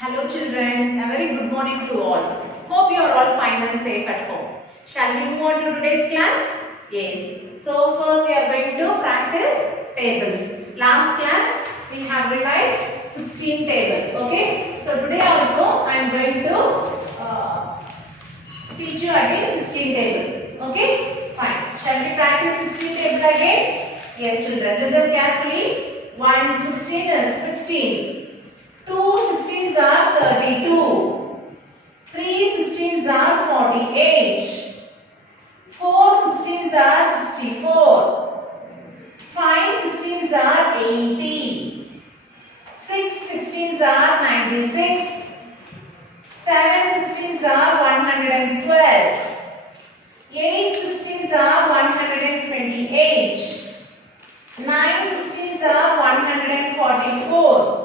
Hello children, a very good morning to all. Hope you are all fine and safe at home. Shall we move on to today's class? Yes. So first we are going to practice tables. Last class we have revised 16 table. Okay. So today also I am going to teach you again 16 table. Okay. Fine. Shall we practice 16 table again? Yes children. Listen carefully. 1 16 is 16. 2 16s are 32. 3 16s are 48. 4 16s are 64. 5 16s are 80. 6 16s are 96. 7 16s are 112. 8 16s are 128. 9 16s are 144.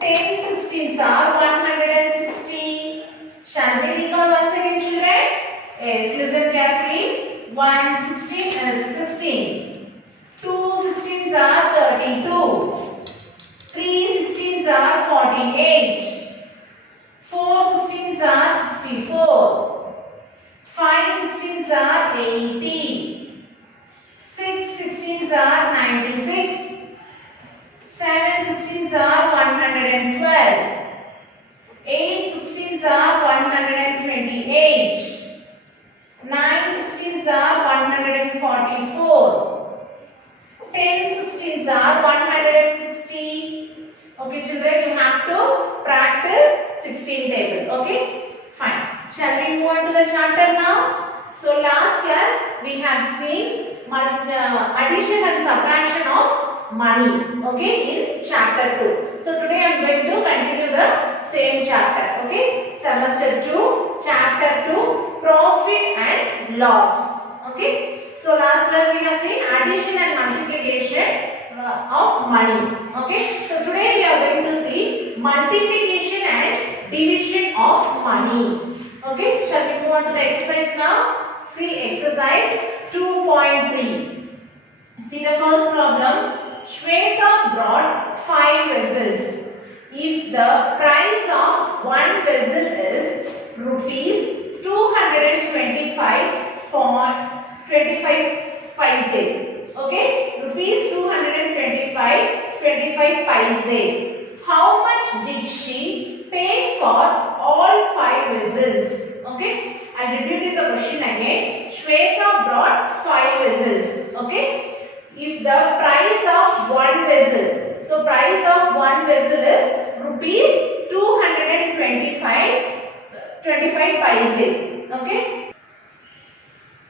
10 16s are 160. Shall we recall once again children? Yes, listen carefully. 1 16 is 16. 2 16s are 32. 3 16s are 48. 4 16s are 64. 5 16s are 80. 6 16s are 96. 7 16s are 112. 8 16s are 128. 9 16s are 144. 10 16s are 160. Okay children, you have to practice 16 table. Okay, fine. Shall we move on to the chapter now? So last class we have seen addition and subtraction of money, okay, in chapter 2. So today I am going to continue the same chapter, okay, semester 2, chapter 2, profit and loss. Okay, so last class we have seen addition and multiplication of money. Okay, so today we are going to see multiplication and division of money. Okay, shall we move on to the exercise now? See exercise 2.3. See the first problem. Shweta brought 5 vessels. If the price of one vessel is rupees 225.25 paise. Okay, rupees 225.25 paise. How much did she pay for all 5 vessels? Okay, I repeat the question again. Shweta brought 5 vessels. Okay. If the price of one vessel, so price of one vessel is rupees 225 paise. Okay.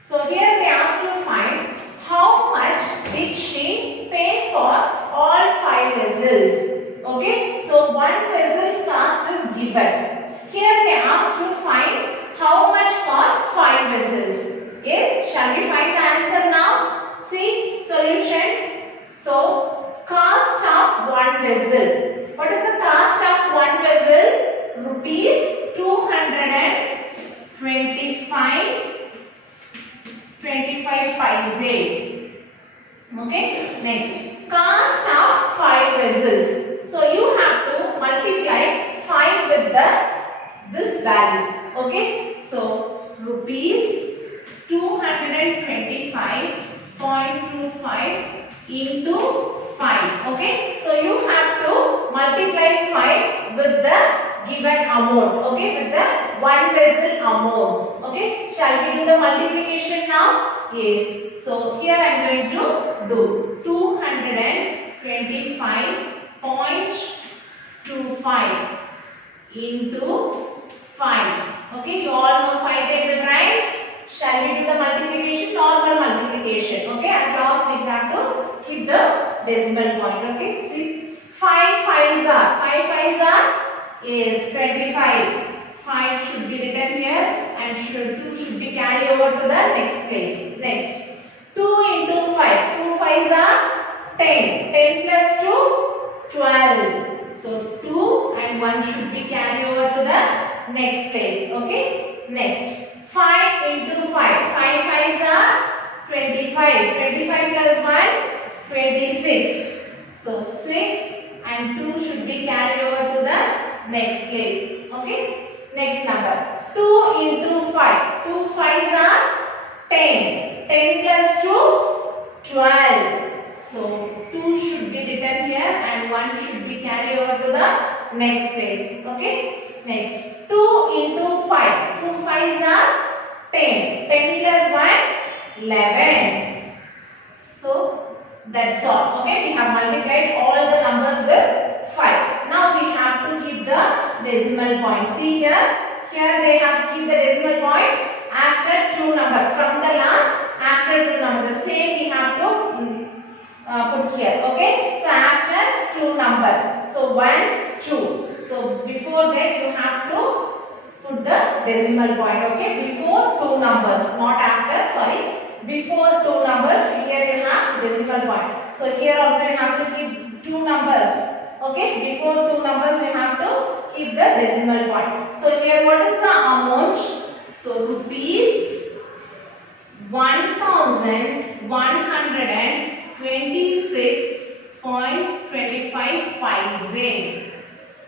So here they asked to find how much did she pay for all 5 vessels. Okay. So one vessel's cost is given. Here they asked to find how much for 5 vessels. Yes. Shall we find the answer now? See solution. So cost of one vessel. What is the cost of one vessel? Rupees 225 paise. Okay. Next, cost of 5 vessels. So you have to multiply 5 with this value. Okay. So rupees 225.25 into 5. Okay, so you have to multiply 5 with the given amount. Okay, with the one vessel amount. Okay, shall we do the multiplication now? Yes. So here I am going to do 225.25 into 5. Okay, you all know 5 table, right? Shall we do the multiplication? Normal multiplication. Okay, at last we have to keep the decimal point. Okay, see 5 5s are is 25. 5 should be written here and 2 should be carried over to the next place. Next, 2 into 5. 2 5s are 10. 10 plus 2 12. So 2 and 1 should be carried over to the next place. Okay, next. 5 into 5. 5 5s are 25. 25 plus 1, 26. So 6 and 2 should be carried over to the next place. Okay. Next number. 2 into 5. 2 5s are 10. 10 plus 2, 12. So 2 should be written here and 1 should be carried over to the next place. Okay. Next. 2 into 5. 2 5s are 10. 10 plus 1, 11. So that's all. Okay. We have multiplied all the numbers with 5. Now we have to keep the decimal point. See here. Here they have keep the decimal point after 2 number. From the last after 2 number. The same we have to put here. Okay. So after 2 number. So 1, 2. So before that you have to put the decimal point. Okay. Before 2 numbers. Not after. Sorry. Before 2 numbers. Here you have decimal point. So here also you have to keep 2 numbers. Okay, before 2 numbers you have to keep the decimal point. So here what is the amount? So rupees 1126.25 paise.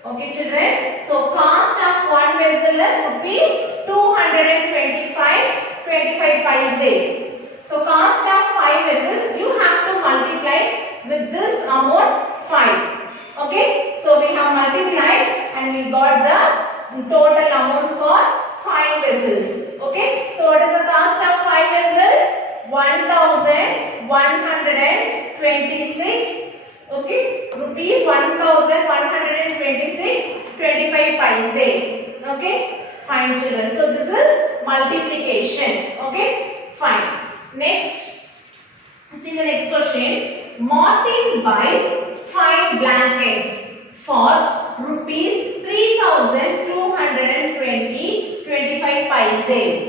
Okay children. So cost of one vessel is rupees 225.25 paise. So cost of 5 vessels you have to multiply with this amount 5. Okay, so we have multiplied and we got the total amount for 5 vessels. Okay, so what is the cost of 5 vessels? 1126. Okay, rupees 1126.25 paise. Okay, fine children. So this is multiplication. Okay, fine. Next, see the next question. Martin buys 5 blankets for rupees 3,220.25 paise.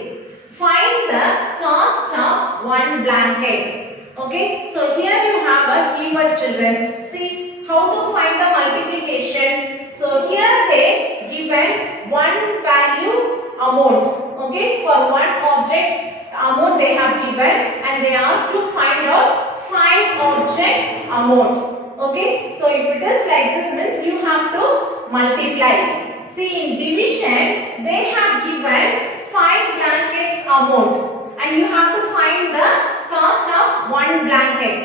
Find the cost of one blanket. Okay, so here you have a keyword children. See how to find the multiplication. So here they given one value amount. Okay, for one object amount they have given and they asked to find out 5 object amount. Okay, so if it is like this means you have to multiply. See in division they have given 5 blankets amount and you have to find the cost of one blanket.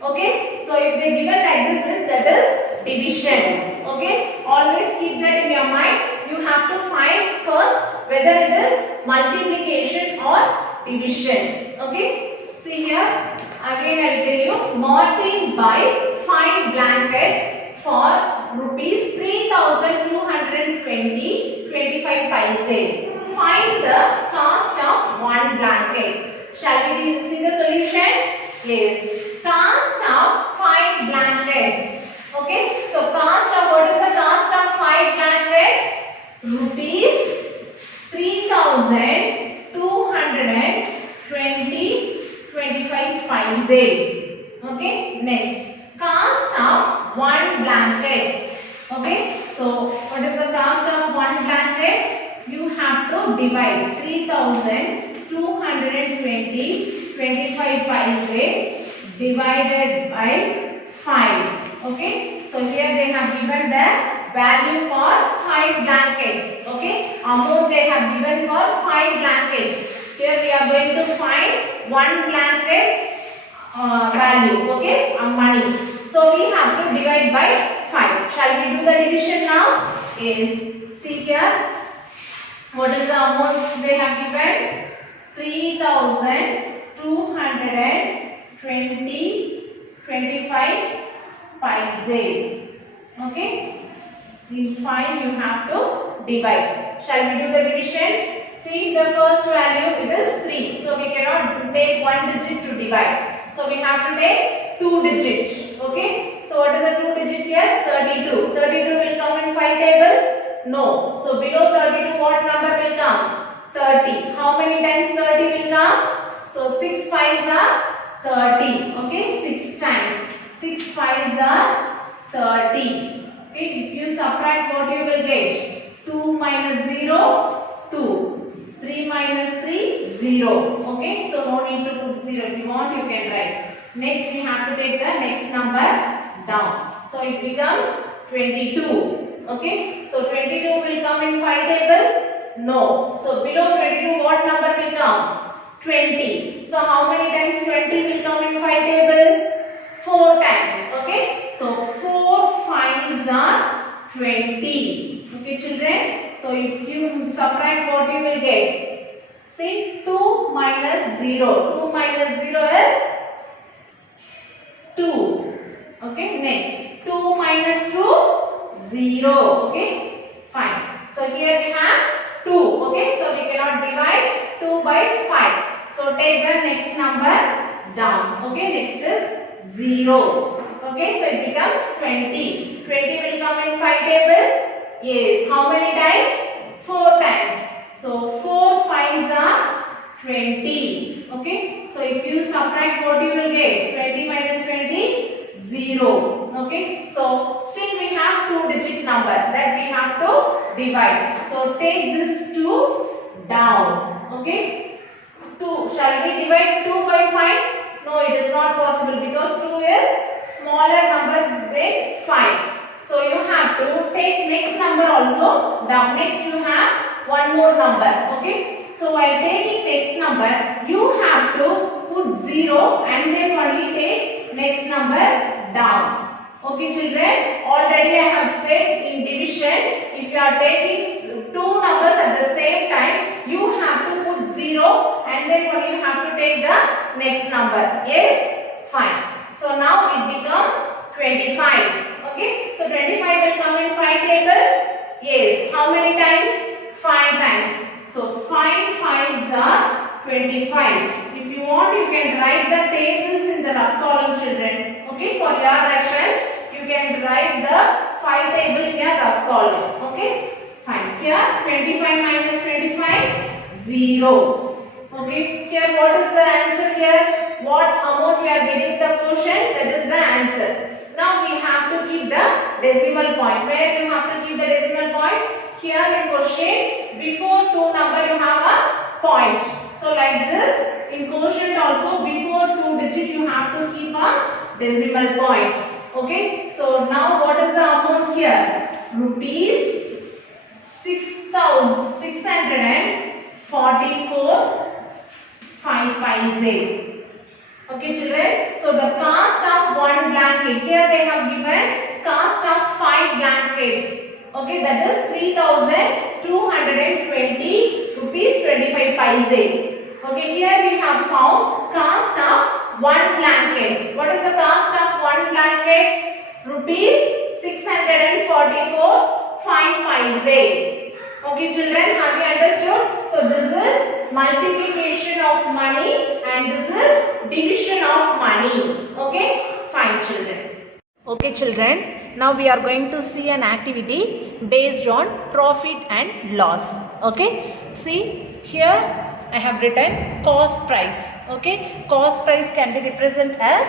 Okay, so if they given like this means that is division. Okay, always keep that in your mind. You have to find first whether it is multiplication or division. Okay, see here again I will tell you. Martin buys 5 blankets for rupees 3,220.25 paise. Find the cost of one blanket. Shall we see the solution? Yes. Cost of 5 blankets. Okay. So cost of what is the cost of 5 blankets? Rupees 3,220.25 paise. Okay. Next. Cost of one blanket. Okay, so what is the cost of one blanket? You have to divide 3,220.25 paise divided by 5. Okay, so here they have given the value for 5 blankets. Okay, amount they have given for 5 blankets. Here we are going to find one blanket's value. Okay, money. So we have to divide by 5. Shall we do the division now? Yes. See here. What is the amount they have given? 3,220.25 paise. Okay. In 5 you have to divide. Shall we do the division? See the first value it is 3. So we cannot take one digit to divide. So we have to take 2 digits. Okay. So what is the 2 digit here? 32. 32 will come in 5 table? No. So below 32 what number will come? 30. How many times 30 will come? So 6 5s are 30. Okay. 6 times. 6 5s are 30. Okay. If you subtract what you will get? 2 minus 0, 2. 3 minus 3, 0. Okay. So no need to put 0. If you want you can write. Next we have to take the next number down. So it becomes 22. Okay. So 22 come in 5 table? No. So below 22 what number will come? 20. So how many times 20 will come in 5 table? 4 times. Okay. So 4 5s are 20. Okay children. So if you subtract, what you will get? See, 2 minus 0. 2 minus 0 is 2. Okay. Next, 2 minus 2, 0. Okay. Fine. So here we have 2. Okay. So we cannot divide 2 by 5. So take the next number down. Okay. Next is 0. Okay. So it becomes 20. 20 will come in 5 table. Yes. How many times? 4 times. So 4 5s are 20. Okay. So if you subtract, what you will get? 20 minus 20, 0. Okay. So still we have 2-digit number that we have to divide. So take this 2 down. Okay. 2. Shall we divide 2 by 5? No, it is not possible because 2 is smaller number than 5. So you have to take next number also down. Next you have one more number. Okay. So while taking next number, you have to put 0 and then only take next number down. Okay children, already I have said in division, if you are taking 2 numbers at the same time, you have to put 0 and then only you have to take the next number. Yes? Fine. So now it becomes 25. Okay? So 25 will come in 5 table. Yes. How many times? 5 times. So 5 5s are 25. If you want, you can write the tables in the rough column children. Okay? For your reference, you can write the 5 table in your rough column. Okay? Fine. Here 25 minus 25, 0. Okay? Here what is the answer here? What amount we are getting the quotient? That is the answer. Now we have to keep the decimal point. Where you have to keep the decimal point? Here in quotient, before 2 number you have a point. So like this, in quotient also before 2 digit you have to keep a decimal point. Okay. So now what is the amount here? Rupees 6,644 5 paise. Okay children. So the cost of one blanket. Here they have given cost of 5 blankets. Okay, that is 3,220 rupees 25 paise. Okay, here we have found cost of one blanket. What is the cost of one blanket? Rupees 644 5 paise. Okay children, have you understood? So this is multiplication of money and this is division of money. Okay, fine children. Okay children, now we are going to see an activity based on profit and loss. Okay, see here I have written cost price. Okay, cost price can be represented as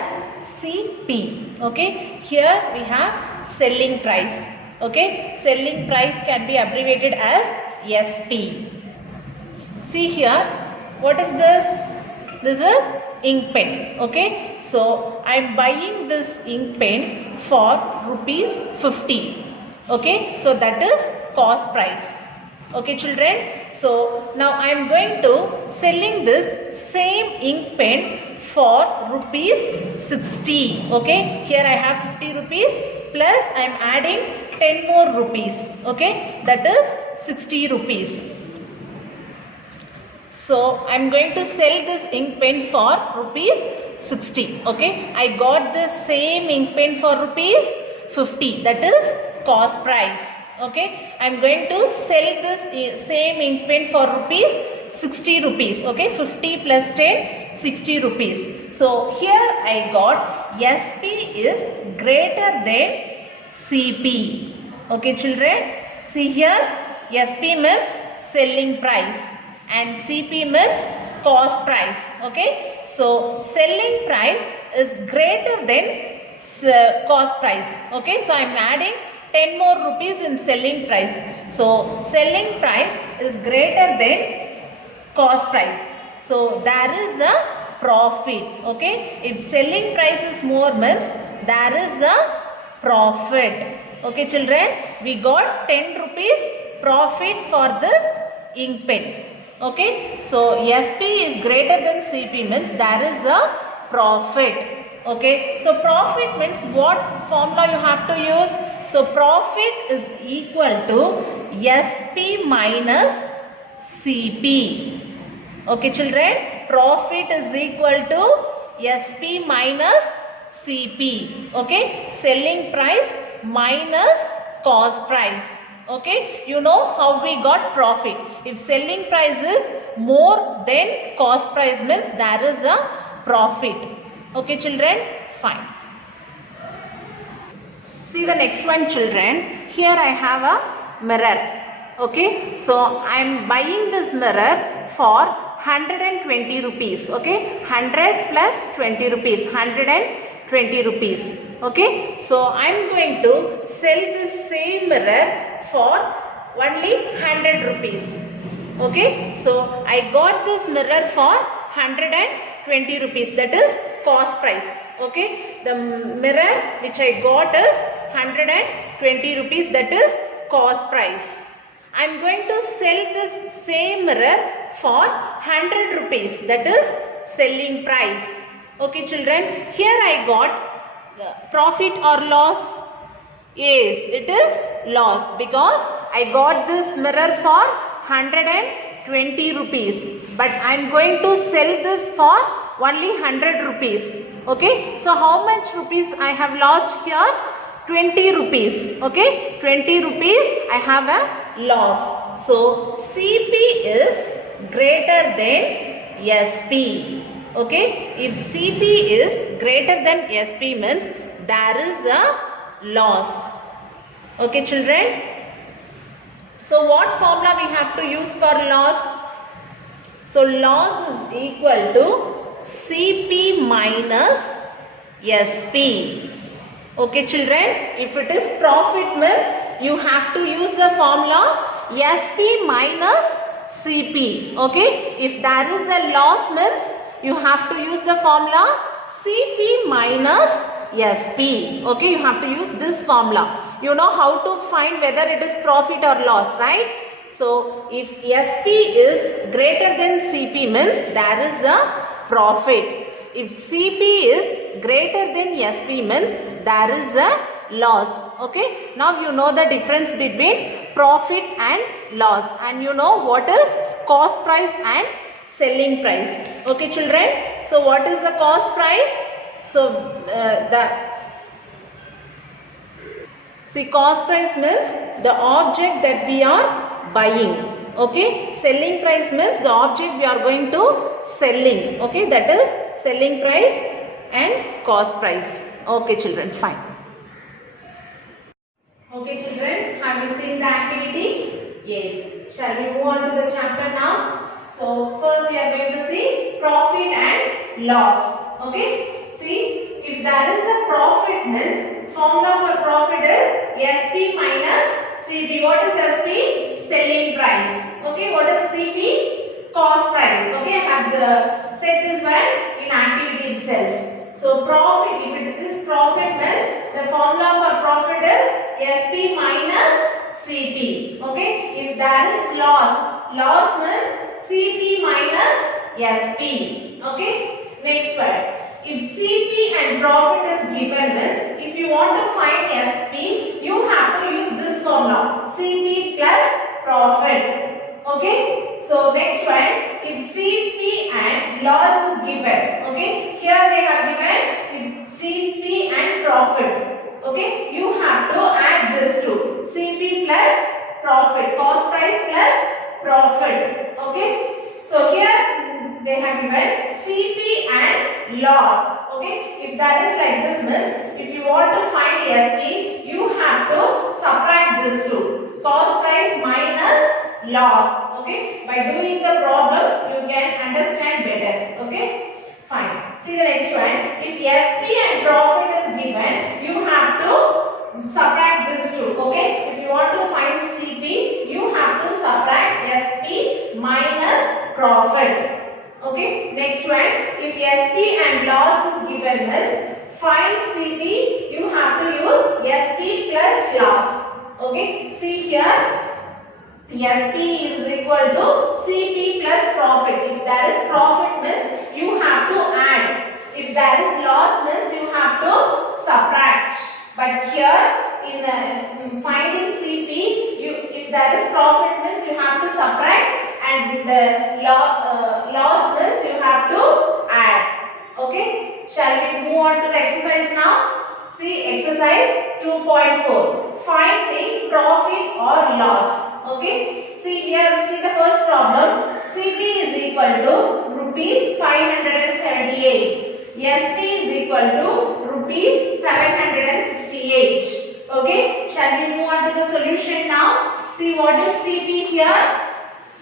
CP. Okay, here we have selling price. Okay, selling price can be abbreviated as SP. See here, what is this? This is ink pen. Okay, so I am buying this ink pen for rupees 50. Okay, so that is cost price. Okay children, so now I am going to selling this same ink pen for rupees 60. Okay, here I have 50 rupees plus I am adding 10 more rupees. Okay, that is 60 rupees. So I am going to sell this ink pen for rupees 60. Okay, I got the same ink pen for rupees 50. That is cost price. Okay, I am going to sell this same ink pen for rupees 60 rupees. Okay, 50 plus 10, 60 rupees. So here I got SP is greater than CP. Okay children, see here SP means selling price and CP means cost price. Okay, so selling price is greater than cost price. Okay, so I am adding 10 more rupees in selling price. So selling price is greater than cost price. So there is a profit. Okay, if selling price is more means there is a profit. Okay children, we got 10 rupees profit for this ink pen. Okay, so SP is greater than CP means there is a profit. Okay, so profit means what formula you have to use? So profit is equal to SP minus CP. Okay children, profit is equal to SP minus CP. Okay, selling price minus cost price. Okay, you know how we got profit. If selling price is more than cost price means there is a profit. Okay children, fine. See the next one children. Here I have a mirror. Okay, so I am buying this mirror for 120 rupees. Okay, 100 plus 20 rupees, 120 rupees. Okay, so I am going to sell this same mirror for only 100 rupees. Okay, so I got this mirror for 120 rupees, that is cost price. Okay, the mirror which I got is 120 rupees, that is cost price. I am going to sell this same mirror for 100 rupees, that is selling price. Okay children, here I got profit or loss? Yes, it is loss because I got this mirror for 120 rupees, but I am going to sell this for only 100 rupees. Okay, so how much rupees I have lost here? 20 rupees. Okay, 20 rupees I have a loss. So CP is greater than SP. Okay, if CP is greater than SP means there is a loss. Okay children, so what formula we have to use for loss? So loss is equal to CP minus SP. Okay children, if it is profit means you have to use the formula SP minus CP. Okay, if there is a loss means you have to use the formula CP minus SP. Okay, you have to use this formula. You know how to find whether it is profit or loss, right? So if SP is greater than CP means there is a profit. If CP is greater than SP means there is a loss. Okay, now you know the difference between profit and loss, and you know what is cost price and selling price. Okay children, so what is the cost price? So see, cost price means the object that we are buying. Okay, selling price means the object we are going to selling. Okay, that is selling price and cost price. Okay children, fine. Okay children, have you seen the activity? Yes. Shall we move on to the chapter now? So first we are going to see profit and loss. Okay, see, if there is a profit means formula for profit is SP minus CP. What is SP? Selling price. Okay, what is CP? Cost price. Okay, I have set this one in activity itself. So profit, if it is profit means the formula for profit is SP minus CP. Okay, if there is loss, loss means CP minus SP. Okay, next one. If CP and profit is given means, if you want to find SP, you have to use this formula, CP plus profit. Okay, so next one, if CP and loss is given, okay, here they have given if CP and profit, okay, you have to add this to CP plus profit, cost price plus profit. Okay, so here they have given CP and loss. Okay, if that is like this means if you want to find SP, you have to subtract this two, cost price minus loss. Okay, by doing the problems you can understand better. Okay, fine. See the next one. If SP and profit is given, you have to subtract this two. Okay, if you want to find CP, you have to subtract SP minus profit. Okay, next one, if SP and loss is given means find CP, you have to use SP plus loss. Okay, see here, SP is equal to CP plus profit. If there is profit means you have to add. If there is loss means you have to subtract. But here in finding CP, if there is profit means you have to subtract, and the loss means you have to add. Okay. Shall we move on to the exercise now? See exercise 2.4. Find the profit or loss. Okay. See here, see the first problem. CP is equal to rupees 578. SP is equal to rupees 768. Okay. Shall we move on to the solution now? See what is CP here?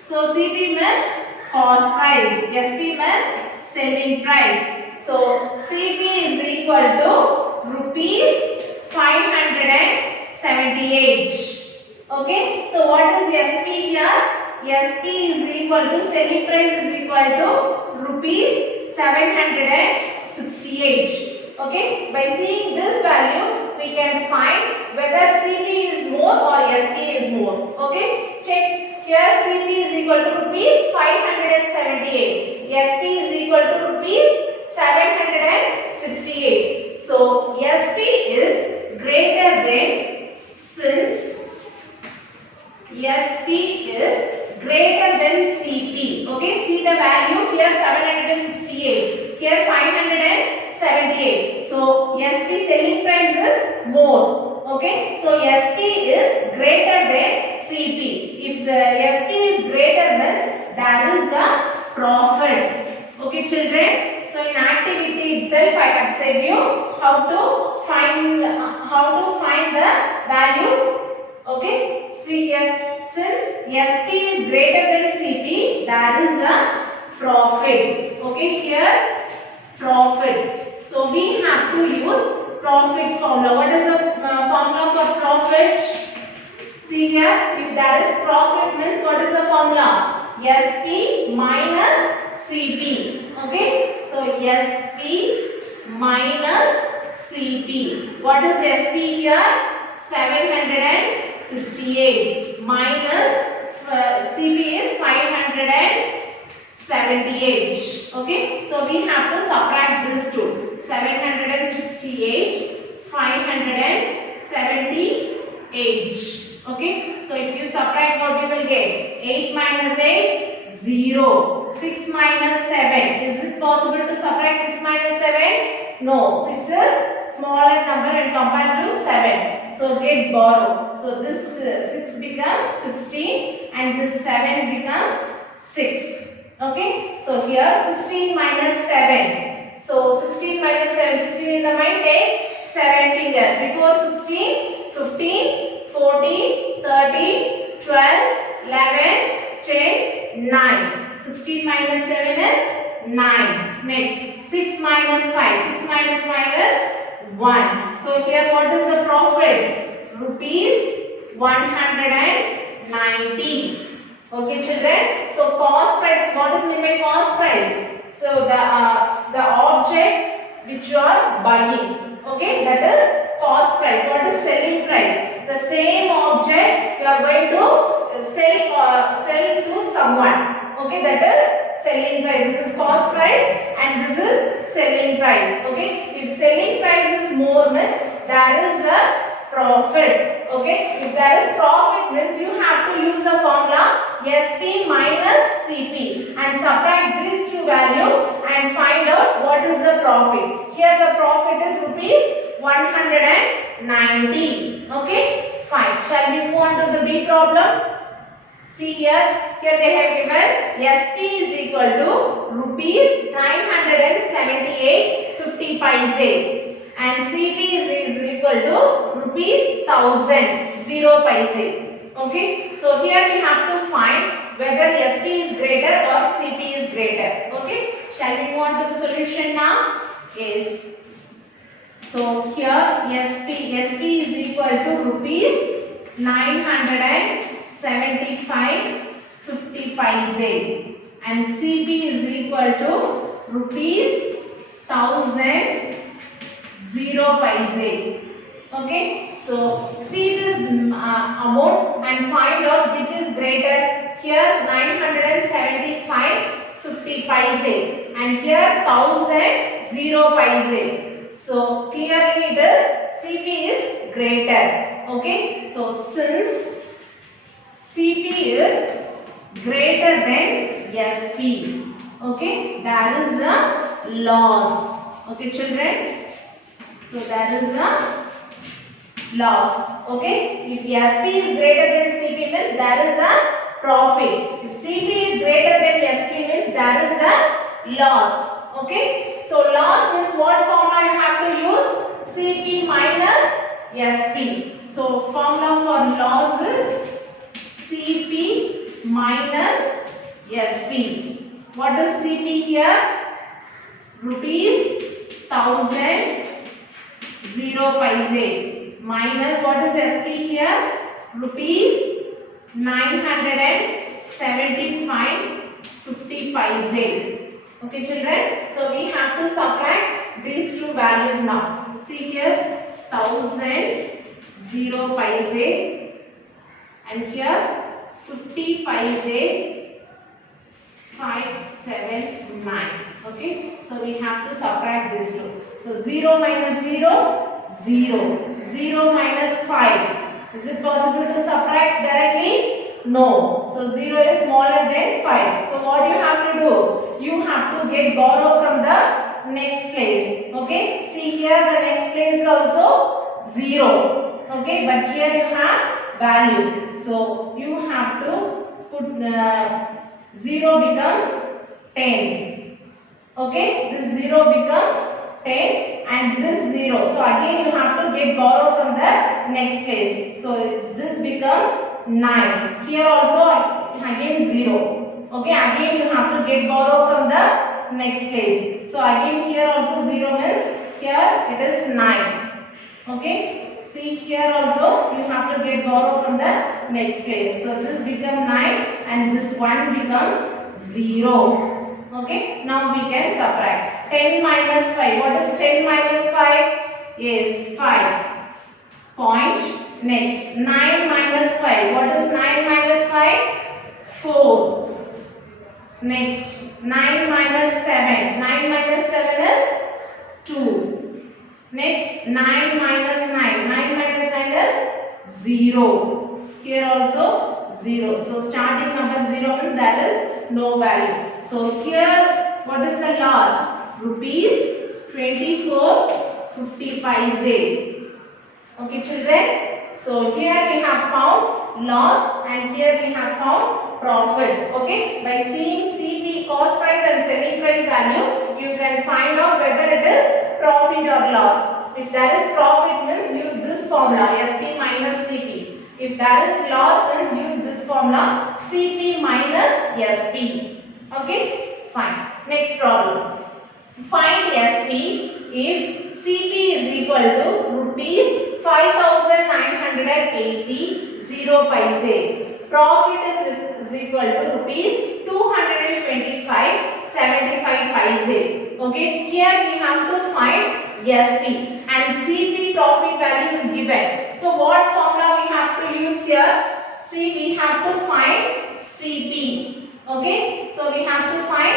So CP means cost price. SP means selling price. So CP is equal to rupees 578. Okay. So what is SP here? SP is equal to selling price is equal to rupees 768. Okay. By seeing this value, we can find whether CP is more or SP is more. Okay. Check. Here CP is equal to rupees 578. SP is equal to rupees 768. So SP is greater than, since SP is greater than CP. Okay, see the value here 768. Here 578. So SP selling price is more. Okay, so SP is greater than CP. If the SP is greater than, that is the profit. Okay, children. So in activity itself, I have said you how to find the value. Okay, see here. Since SP is greater than CP, that is the profit. Okay, here profit. So we have to use profit formula. What is the formula for profit? See here, if there is profit means what is the formula? SP minus CP. Okay, so SP minus CP. What is SP here? 768 minus CP is 578. Okay, so we have to subtract these two. 768, 578. Okay, so if you subtract, what you will get? 8 minus 8, 0. 6 minus 7. Is it possible to subtract 6 minus 7? No. 6 is smaller number and compared to 7. So get borrow. So this 6 becomes 16 and this 7 becomes 6. Okay. So here 16 minus 7. So 16 minus 7. 16 in the mind, take 7 finger. Before 16, 15, 14, 13, 12, 11, 10, 9. 16 minus 7 is 9. Next, 6 minus 5. 6 minus 5 is 1. So here what is the profit? Rupees 190. Okay, children. So cost price. What is meant by cost price? So the object which you are buying. Okay, that is cost price. What is selling price? The same object you are going to sell to someone. Okay, that is selling price. This is cost price and this is selling price. Okay, if selling price is more means there is the profit. Okay, if there is profit means you have to use the formula SP minus CP and subtract these two values and find out what is the profit. Here the profit is rupees 190. Okay, fine. Shall we move on to the B problem? See here they have given SP is equal to rupees 978.50 paise and CP is equal to rupees 1000 0 paise. Okay, so here we have to find whether SP is greater or CP is greater. Okay, shall we move on to the solution now? Yes. So here SP is equal to rupees 975.50 paise and CP is equal to rupees 1000 0 paise. Okay, So see this amount and find out which is greater. Here 975.50 paise and here 1000 0 paise. So clearly it is CP is greater. Okay. So since CP is greater than SP, okay, there is a loss. Okay children, so there is a loss. Okay, if SP is greater than CP means there is a profit. If CP is greater than SP means there is a loss. Okay, so loss means what formula you have to use? CP minus SP. So formula for loss is CP minus SP. What is CP here? Rupees 1000 0 paise minus what is SP here? Rupees 975.50 paise. Okay children, so we have to subtract these two values now. See here 1000 0 paise and here 50 paise 579. Okay, so we have to subtract these two. So 0 minus 0, 0. 0 minus 5. Is it possible to subtract directly? No. So 0 is smaller than 5. So what you have to do? You have to get borrow from the next place. Okay, see here the next place is also 0. Okay, but here you have value. So you have to put 0 becomes 10. Okay, this 0 becomes 10 and this 0. So again you have to get borrow from the next place. So this becomes 9. Here also again 0. Okay, again you have to get borrow from the next place. So again here also 0 means here it is 9. Okay, see here also you have to get borrow from the next place. So this becomes 9 and this 1 becomes 0. Okay, now we can subtract. 10 minus 5. What is 10 minus 5? Is 5. Point. Next. 9 minus 5. What is 9 minus 5? 4. Next. 9 minus 7. 9 minus 7 is 2. Next. 9 minus 9. 9 minus 9 is 0. Here also 0. So starting number 0 means there is no value. So here what is the loss? Rupees 24.50 paise. Okay children, so here we have found loss and here we have found profit. Okay, by seeing CP cost price and selling price value you can find out whether it is profit or loss. If there is profit means use this formula SP minus CP. If there is loss means use this formula CP minus SP. Okay, fine. Next problem. Find SP if CP is equal to rupees 5,980 0 paise. Profit is equal to rupees 225.75 paise. Okay, here we have to find SP and CP profit value is given. So what formula we have to use here? See, we have to find CP. Okay, so we have to find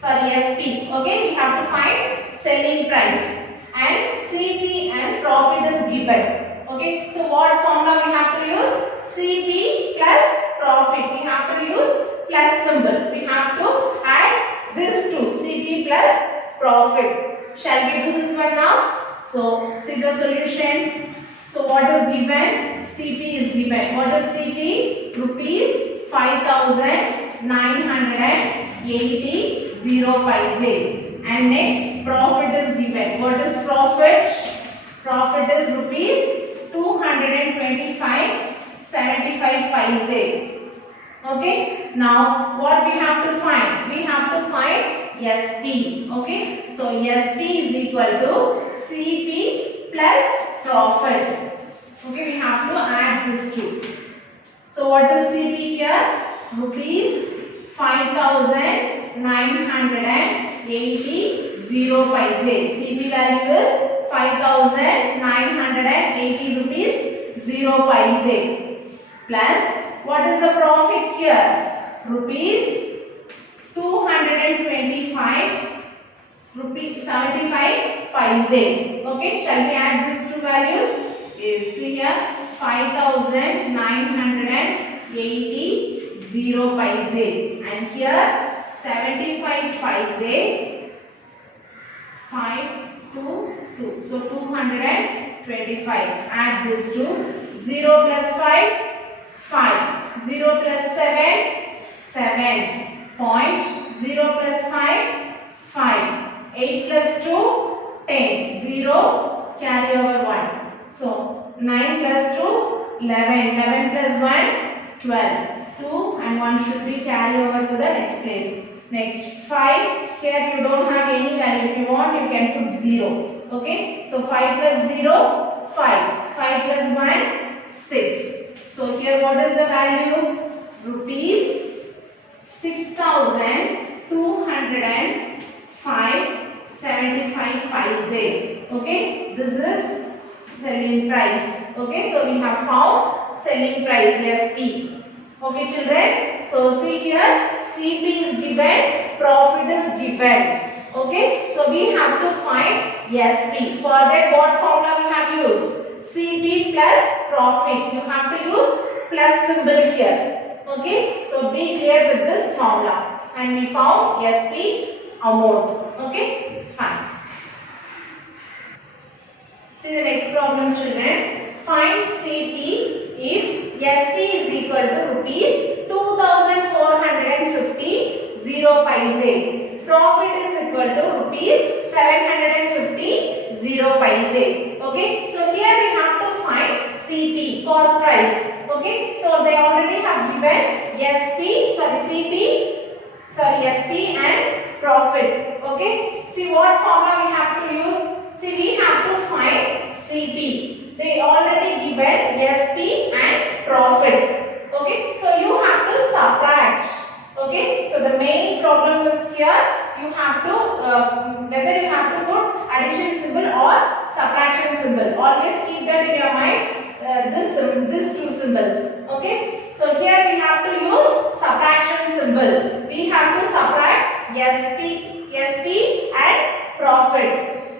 SP. Okay, we have to find selling price and CP and profit is given. Okay, so what formula we have to use? CP plus profit. We have to use plus symbol. We have to add this two, CP plus profit. Shall we do this one now? So see the solution. So what is given? CP is given. What is CP? Rupees 5,980 0 paise. And next profit is given. What is profit? Profit is rupees 225.75 paise. Okay. Now what we have to find? We have to find SP. Okay. So SP is equal to CP plus profit. Okay. We have to add this two. So what is CP here? Rupees 5,980 0 paise. CP value is 5,980 rupees 0 paise plus what is the profit here? Rupees 225 rupees 75 paise. Okay, shall we add these two values? Yes, see here 5,980 0 paise and here 75 paise 5 to 2. So 225. Add this to 0 plus 5 5. 0 plus 7 7. Point 0 plus 5 5. 8 plus 2 10. 0 carry over 1. So 9 plus 2 11. 11 plus 1 12. 2 and 1 should be carried over to the next place. Next 5. Here you don't have any value. If you want you can put 0. Okay. So 5 plus 0 5. 5 plus 1 6. So here what is the value? Rupees 6,205.75 paise. Okay. This is selling price. Okay. So we have found selling price SP. Okay children. So see here CP is given, profit is given. Okay. So we have to find SP. For that what formula we have used? CP plus profit. You have to use plus symbol here. Okay. So be clear with this formula. And we found SP amount. Okay. Fine. See the next problem children. Find CP if SP is equal to rupees 2,450 0 paise. Profit is equal to rupees 750 0 paise. Okay. So here we have to find CP, cost price. Okay. So they already have given SP and profit. Okay. See what formula we have to use? See we have to find CP. They already given SP and profit. Okay. So you have to subtract. Okay. So the main problem is here. You have to whether you have to put addition symbol or subtraction symbol. Always keep that in your mind. These two symbols. Okay. So here we have to use subtraction symbol. We have to subtract SP and profit.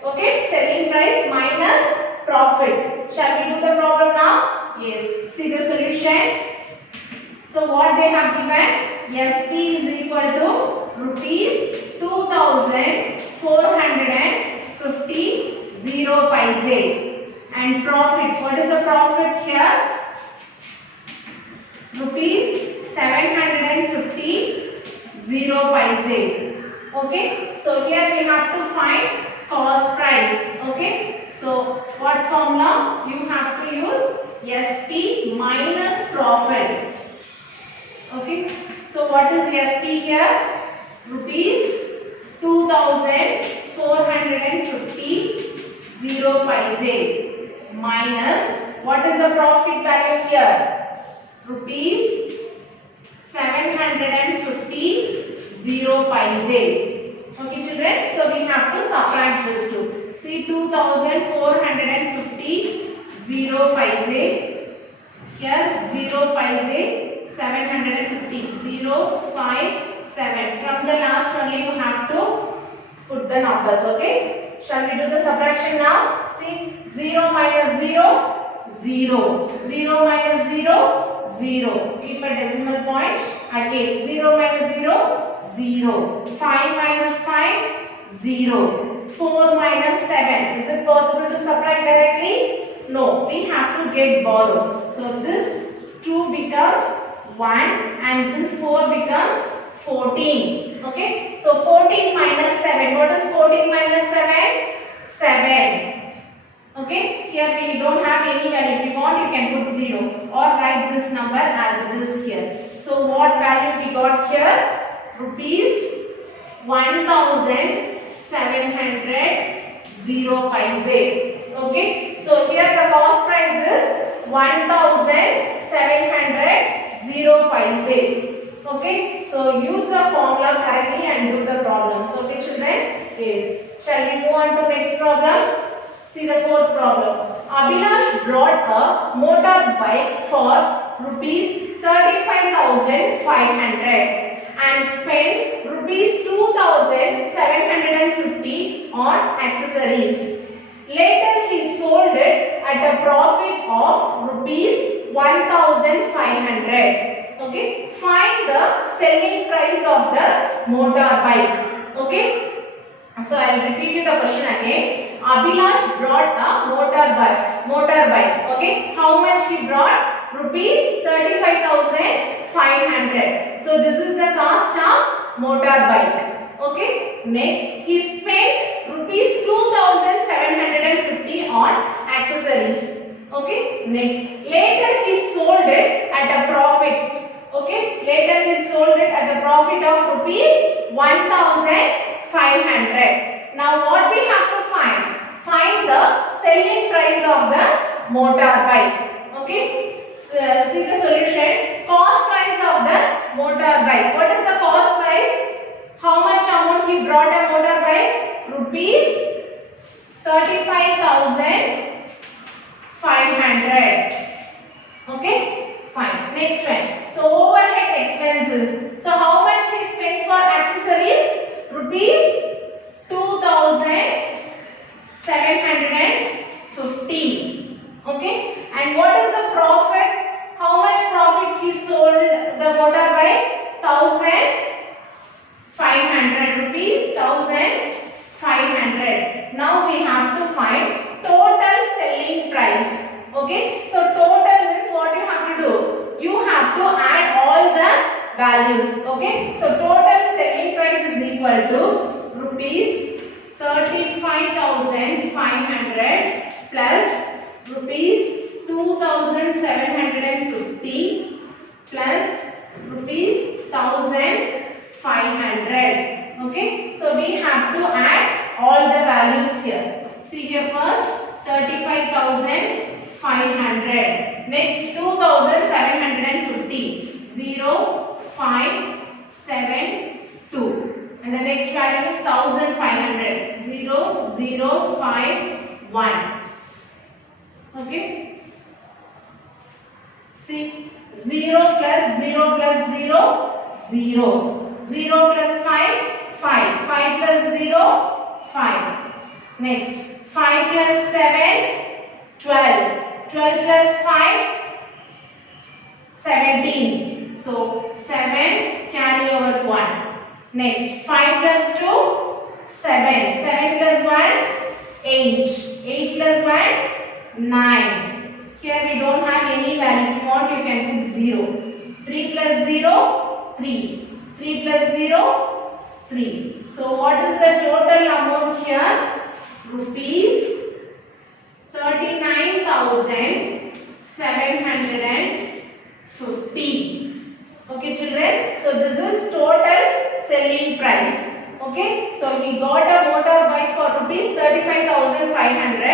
Okay. Selling price minus profit. Shall we do the problem now? Yes. See the solution. So what they have given? SP is equal to rupees 2,450 0 paise. And profit. What is the profit here? Rupees 750 0 paise. Okay. So here we have to find cost price. Okay. So what formula? You have to use SP minus profit. Okay. So what is SP here? Rupees 2,450 0 paise minus what is the profit value here? Rupees 750 0 paise. Okay children. So we have to subtract this two. See 2,450 0 paise. Here 0 paise 750 0 5 7. From the last only you have to put the numbers. Okay. Shall we do the subtraction now? See 0 minus 0 0. 0 minus 0 0. Keep a decimal point. Again 0 minus 0 0. 5 minus 5 0. 4 minus 7. Is it possible to subtract directly? No. We have to get borrowed. So this 2 becomes 1 and this 4 becomes 14. Okay. So 14 minus 7. What is 14 minus 7? 7. Okay. Here we don't have any value. If you want you can put 0 or write this number as it is here. So what value we got here? Rupees 1,700 0 paise. Okay. So here the cost price is 1,700 0 paise. Okay. So use the formula correctly and do the problems. Okay children? Yes. Shall we move on to next problem? See the fourth problem. Abhilash brought a motorbike for rupees 35,500 and spent rupees 2,750 on accessories. Later he sold it at a profit of rupees 1,500. Okay, find the selling price of the motorbike. Okay, so I will repeat you the question again. Abhilash brought a motorbike. Okay, how much he brought? Rupees 35,500. So this is the cost of motorbike. Okay, next he spent rupees 2,750 on accessories. Okay, next later he sold it at a profit. Okay, later he sold it at a profit of rupees 1,500. Now what we have to find? Find the selling price of the motorbike. Okay, so, see the solution. Cost price of the motorbike. What is the cost price? How much amount he brought a motorbike? Rupees 35,500. Okay, fine. Next one. So overhead expenses. So how much he spent for accessories? Rupees 2,750. Okay, and what is the profit? How much profit he sold the motorbike? 1,500 rupees. 1,500. Now we have to find total selling price. Okay, so total means what you have to do? You have to add all the values. Okay, so total selling price is equal to rupees 35,500 plus rupees 2,750 plus rupees 1,500. Okay, so we have to add all the values here. See here first 35,500. Next 2,750. 0, 5, 7, 2. And the next value is 1,500. 0, 0, 5, 1. Okay. See 0 plus 0 plus 0, 0. 0 plus 5, 5. 5 plus 0, 5. Next 5 plus 7, 12. 12 plus 5, 17. So 7 carry over 1. Next 5 plus 2, 7. 7 plus 1, 8. 8 plus 1, 9. Here we don't have any value. If you want, you can put 0. 3 plus 0, 3. 3 plus 0, 3. So what is the total amount here? Rupees 39,750. Okay children, so this is total selling price. Okay, so he got a motorbike for rupees 35,500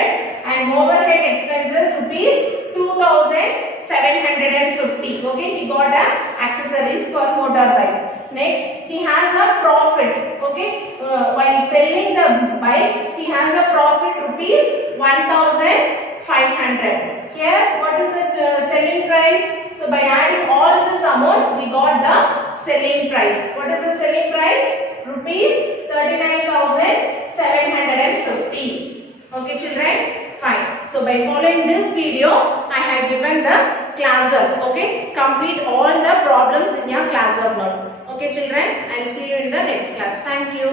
and overhead expenses rupees 2,750. Okay, he got a accessories for motorbike. Next, he has a profit. Okay, while selling the bike, he has a profit rupees 1,500. Here, what is the selling price? So by adding all this amount, we got the selling price. What is the selling price? Rupees 39,750. Okay children, fine. So by following this video, I have given the classwork. Okay, complete all the problems in your classwork note. Okay children, I will see you in the next class. Thank you.